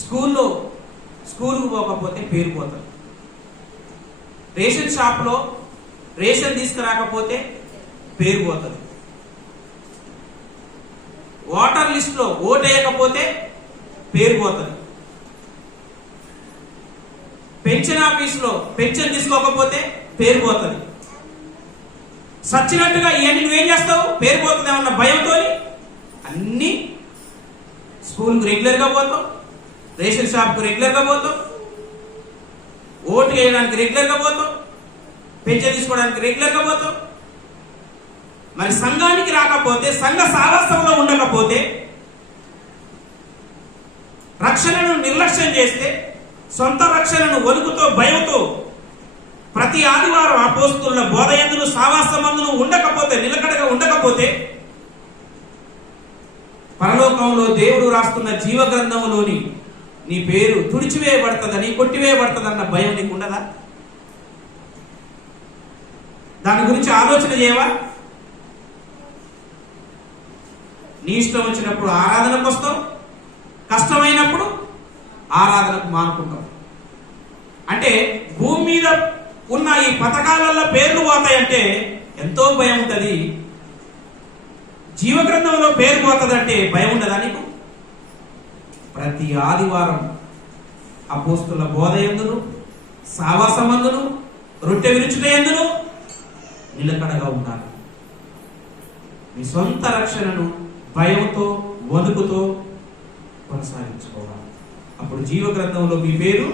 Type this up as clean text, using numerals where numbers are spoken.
స్కూల్కు పోకపోతే పేరు పోతుంది. రేషన్ షాప్లో రేషన్ తీసుకురాకపోతే పేరు పోతుంది. ఓటర్ లిస్టులో ఓటు వేయకపోతే పేరు పోతుంది. పెన్షన్ ఆఫీసులో పెన్షన్ తీసుకోకపోతే పేరు పోతుంది. సచ్చినట్టుగా ఇవన్నీ నువ్వేం చేస్తావు? పేరు పోతుంది ఏమన్న భయంతో అన్ని స్కూల్కి రెగ్యులర్గా పోతావు, రేషన్ షాప్కు రెగ్యులర్గా పోతావు, ఓటు వేయడానికి రెగ్యులర్గా పోతావు, పెన్షన్ తీసుకోవడానికి రెగ్యులర్గా పోతావు. మరి సంఘానికి రాకపోతే, సంఘ సావాసంలో ఉండకపోతే, రక్షణను నిర్లక్ష్యం చేస్తే, సొంత రక్షణను వణుకుతో భయంతో ప్రతి ఆదివారం అపోస్తుల బోధయందును సావాసమందును ఉండకపోతే, నిలకడగా ఉండకపోతే, పరలోకంలో దేవుడు రాస్తున్న జీవ గ్రంథంలోని నీ పేరు తుడిచివేయబడుతుందని, కొట్టివేయబడుతుందన్న భయం నీకు ఉండదా? దాని గురించి ఆలోచన చేయవా? నీ ఇష్టం వచ్చినప్పుడు ఆరాధనకు వస్తావు, కష్టమైనప్పుడు ఆరాధనకు మానుకుంటావు. అంటే భూమి మీద ఉన్న ఈ పథకాలలో పేర్లు పోతాయంటే ఎంతో భయం ఉంటుంది. జీవగ్రంథంలో పేరు పోతుందంటే భయం ఉండదా నీకు? ప్రతి ఆదివారం అపోస్తుల బోధయందును సావాసమందును రొట్టె విరుచుటయందును నిలకడగా ఉండాలి. మీ సొంత రక్షణను భయంతో వణుకుతో కొనసాగించుకోవాలి. అప్పుడు జీవ గ్రంథంలో మీ పేరు